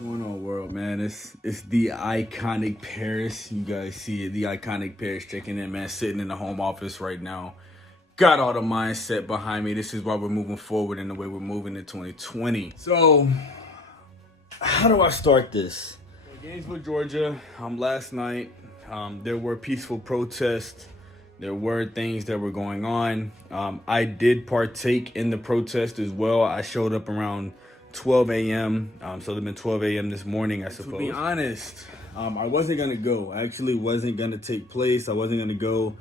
Going on, world, man? It's the iconic Paris. You guys see it, the iconic Paris checking in, man. Sitting in the home office right now. Got all the mindset behind me. This is why we're moving forward in the way we're moving in 2020. So, how do I start this? Gainesville, Georgia. Last night, there were peaceful protests. There were things that were going on. I did partake in the protest as well. I showed up around 12 a.m. So it would have been 12 a.m. this morning, I suppose. To be honest, I wasn't going to go. I actually wasn't going to take place. I wasn't going to go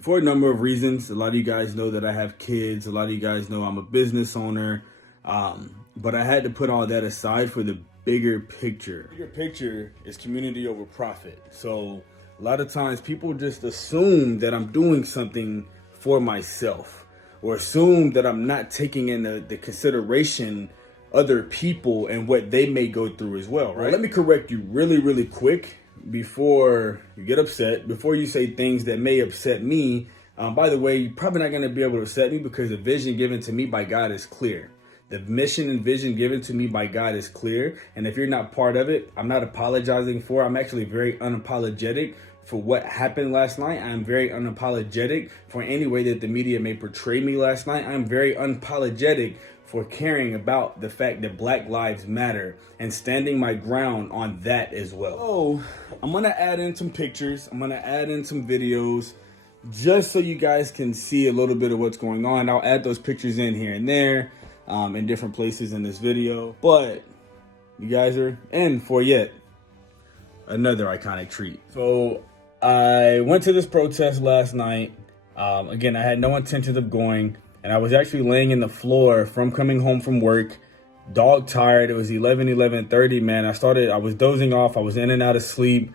for a number of reasons. A lot of you guys know that I have kids. A lot of you guys know I'm a business owner. But I had to put all that aside for the bigger picture. The bigger picture is community over profit. So a lot of times people just assume that I'm doing something for myself, or assume that I'm not taking into the consideration other people and what they may go through as well, right? Well, let me correct you really quick before you get upset, before you say things that may upset me. By the way, you're probably not going to be able to upset me because the vision given to me by God is clear. The mission and vision given to me by God is clear. And if you're not part of it, I'm not apologizing for it. I'm actually very unapologetic for what happened last night. I'm very unapologetic for any way that the media may portray me last night. I'm very unapologetic for caring about the fact that Black Lives Matter and standing my ground on that as well. So I'm going to add in some pictures. I'm going to add in some videos just so you guys can see a little bit of what's going on. I'll add those pictures in here and there in different places in this video. But you guys are in for yet another iconic treat. So I went to this protest last night. Again, I had no intentions of going. And I was actually laying in the floor from coming home from work, dog tired. It was 11:30, man. I was dozing off. I was in and out of sleep.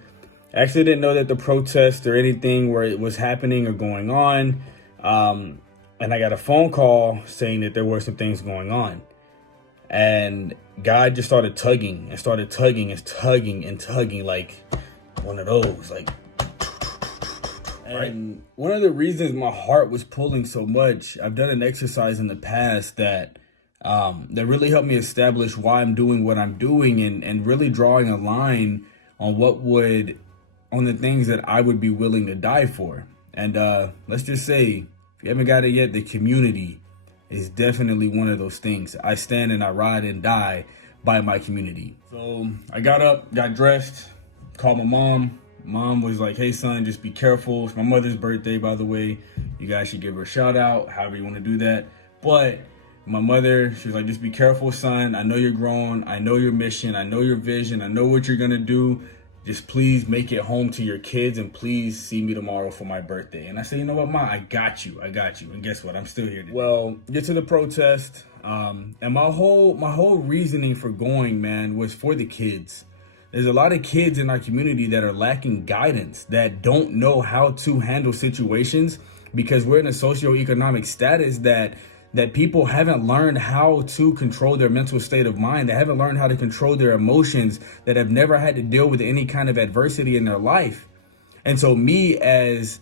I actually didn't know that the protest or anything where it was happening or going on. And I got a phone call saying that there were some things going on. And God just started tugging and tugging like one of those, like. And one of the reasons my heart was pulling so much, I've done an exercise in the past that really helped me establish why I'm doing what I'm doing and really drawing a line on on the things that I would be willing to die for. And let's just say, if you haven't got it yet, the community is definitely one of those things. I stand and I ride and die by my community. So I got up, got dressed, called my mom. Mom was like, hey, son, just be careful. It's my mother's birthday, by the way. You guys should give her a shout out, however you want to do that. But my mother, she was like, just be careful, son. I know you're grown. I know your mission. I know your vision. I know what you're going to do. Just please make it home to your kids and please see me tomorrow for my birthday. And I said, you know what, Ma, I got you. And guess what? I'm still here today. Well, get to the protest. And my whole reasoning for going, man, was for the kids. There's a lot of kids in our community that are lacking guidance, that don't know how to handle situations because we're in a socioeconomic status that people haven't learned how to control their mental state of mind. They haven't learned how to control their emotions, that have never had to deal with any kind of adversity in their life. And so me, as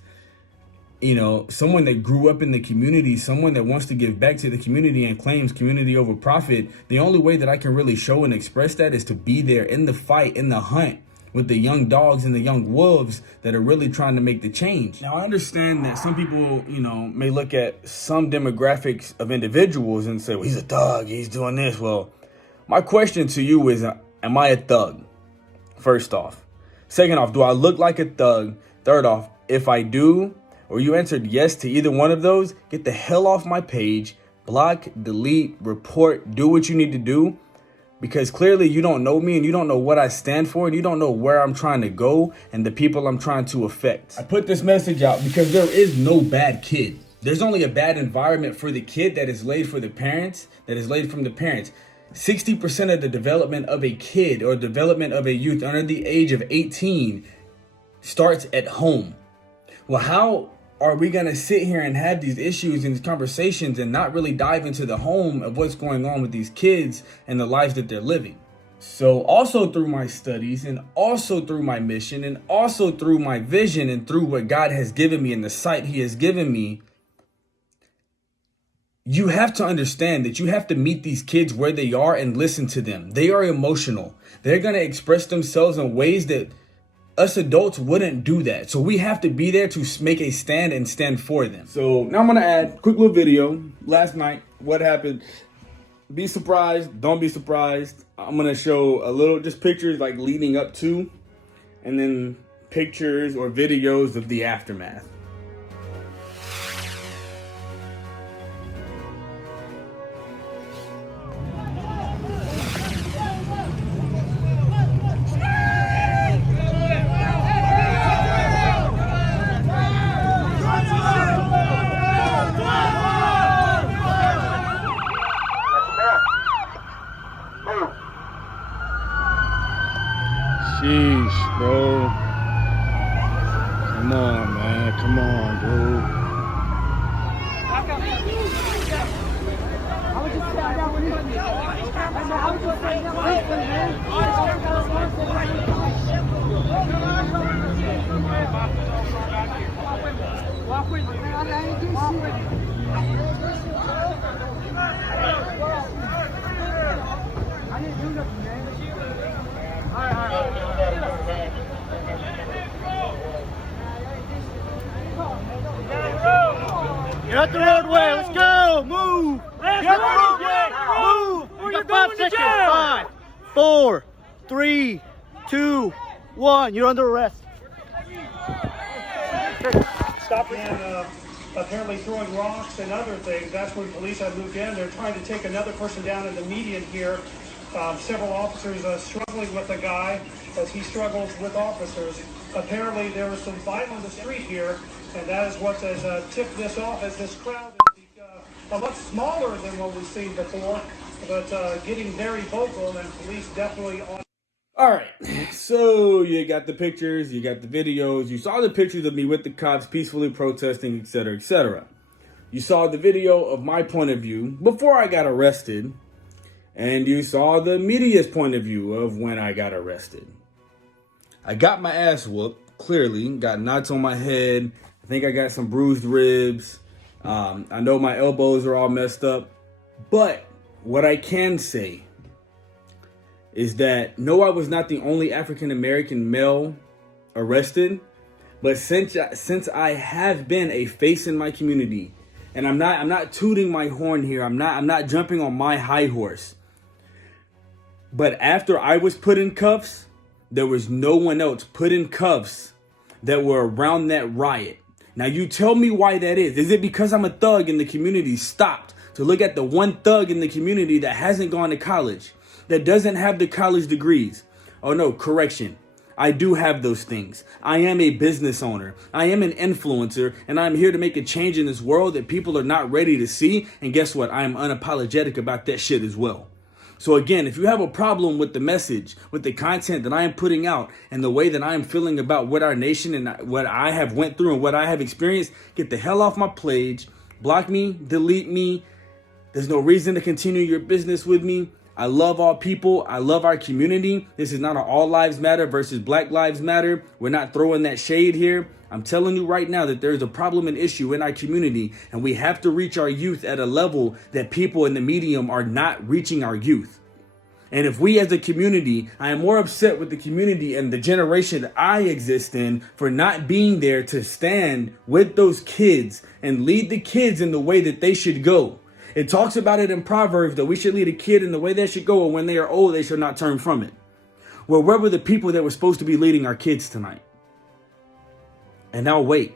someone that grew up in the community, someone that wants to give back to the community and claims community over profit, the only way that I can really show and express that is to be there in the fight, in the hunt with the young dogs and the young wolves that are really trying to make the change. Now, I understand that some people, may look at some demographics of individuals and say, well, he's a thug, he's doing this. Well, my question to you is, am I a thug? First off. Second off, do I look like a thug? Third off, if I do, or you answered yes to either one of those, get the hell off my page, block, delete, report, do what you need to do, because clearly you don't know me and you don't know what I stand for and you don't know where I'm trying to go and the people I'm trying to affect. I put this message out because there is no bad kid. There's only a bad environment for the kid that is laid for the parents, that is laid from the parents. 60% of the development of a kid or development of a youth under the age of 18 starts at home. Well, how are we going to sit here and have these issues and these conversations and not really dive into the home of what's going on with these kids and the lives that they're living? So also through my studies and also through my mission and also through my vision and through what God has given me and the sight he has given me, you have to understand that you have to meet these kids where they are and listen to them. They are emotional. They're going to express themselves in ways that us adults wouldn't do that. So we have to be there to make a stand and stand for them. So now I'm going to add a quick little video. Last night, what happened? Be surprised. Don't be surprised. I'm going to show a little, just pictures like leading up to, and then pictures or videos of the aftermath. Sheesh, bro. Come on, man. Come on, dude. Get out the roadway, let's go! Move! Get out the roadway! Move! You got 5 seconds. 5, 4, 3, 2, 1. You're under arrest. Stopping and apparently throwing rocks and other things. That's when police have moved in. They're trying to take another person down in the median here. Several officers struggling with a guy as he struggles with officers. Apparently there was some fight on the street here, and that is what has tipped this off, as this crowd is a lot smaller than what we've seen before, but getting very vocal, and police definitely on. All right, so you got the pictures, you got the videos, you saw the pictures of me with the cops peacefully protesting, etc., etc. You saw the video of my point of view before I got arrested, and you saw the media's point of view of when I got arrested. I got my ass whooped, clearly, got knots on my head. I think I got some bruised ribs. I know my elbows are all messed up, but what I can say is that no, I was not the only African-American male arrested, but since I have been a face in my community, and I'm not tooting my horn here, I'm not jumping on my high horse, but after I was put in cuffs, there was no one else put in cuffs that were around that riot. Now you tell me why that is. Is it because I'm a thug and the community stopped to look at the one thug in the community that hasn't gone to college, that doesn't have the college degrees? Oh no, correction. I do have those things. I am a business owner. I am an influencer, and I'm here to make a change in this world that people are not ready to see. And guess what? I am unapologetic about that shit as well. So again, if you have a problem with the message, with the content that I am putting out, and the way that I am feeling about what our nation and what I have went through and what I have experienced, get the hell off my page, block me, delete me. There's no reason to continue your business with me. I love all people. I love our community. This is not an all lives matter versus Black Lives Matter. We're not throwing that shade here. I'm telling you right now that there's a problem and issue in our community, and we have to reach our youth at a level that people in the medium are not reaching our youth. And if we as a community, I am more upset with the community and the generation that I exist in for not being there to stand with those kids and lead the kids in the way that they should go. It talks about it in Proverbs that we should lead a kid in the way they should go, and when they are old, they shall not turn from it. Well, where were the people that were supposed to be leading our kids tonight? And I'll wait.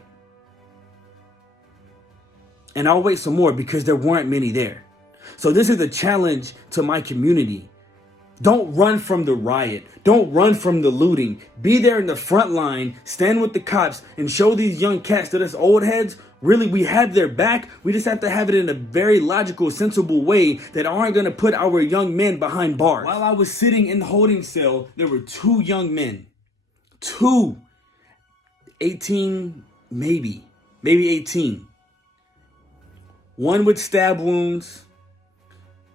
And I'll wait some more because there weren't many there. So this is a challenge to my community. Don't run from the riot. Don't run from the looting. Be there in the front line, stand with the cops, and show these young cats that us old heads, really, we have their back. We just have to have it in a very logical, sensible way that aren't going to put our young men behind bars. While I was sitting in the holding cell, there were two young men. 18, maybe 18. One with stab wounds,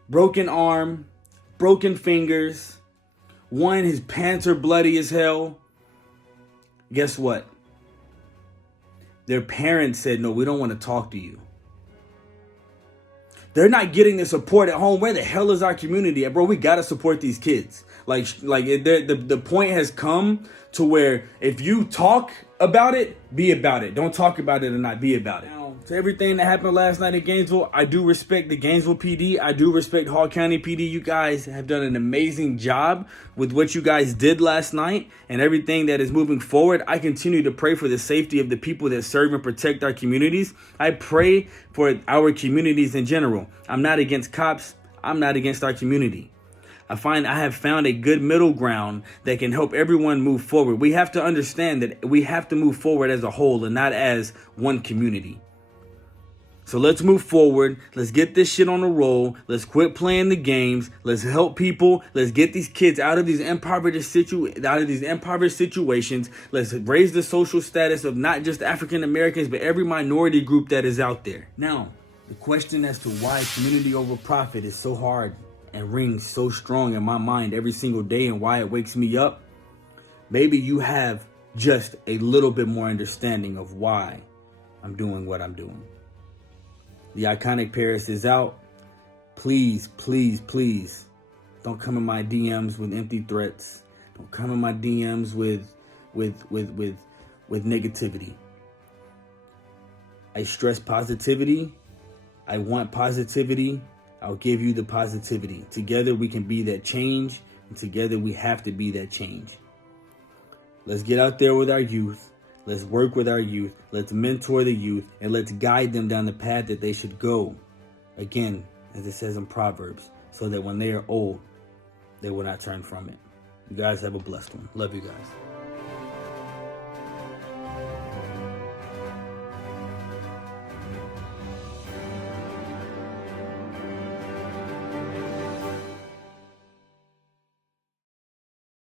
broken arm, broken fingers. One, his pants are bloody as hell. Guess what? Their parents said, no, we don't want to talk to you. they're not getting the support at home. Where the hell is our community at, bro? We gotta support these kids. The point has come to where if you talk about it, be about it. Don't talk about it and not be about it. Now, to everything that happened last night in Gainesville, I do respect the Gainesville PD. I do respect Hall County PD. You guys have done an amazing job with what you guys did last night and everything that is moving forward. I continue to pray for the safety of the people that serve and protect our communities. I pray for our communities in general. I'm not against cops. I'm not against our community. I have found a good middle ground that can help everyone move forward. We have to understand that we have to move forward as a whole and not as one community. So let's move forward. Let's get this shit on the roll. Let's quit playing the games. Let's help people. Let's get these kids out of these impoverished situations. Let's raise the social status of not just African Americans, but every minority group that is out there. Now, the question as to why community over profit is so hard and rings so strong in my mind every single day and why it wakes me up, maybe you have just a little bit more understanding of why I'm doing what I'm doing. The iconic Paris is out. Please, please, please don't come in my DMs with empty threats. Don't come in my DMs with negativity. I stress positivity. I want positivity. I'll give you the positivity. Together we can be that change, and together we have to be that change. Let's get out there with our youth. Let's work with our youth. Let's mentor the youth, and let's guide them down the path that they should go. Again, as it says in Proverbs, so that when they are old, they will not turn from it. You guys have a blessed one. Love you guys.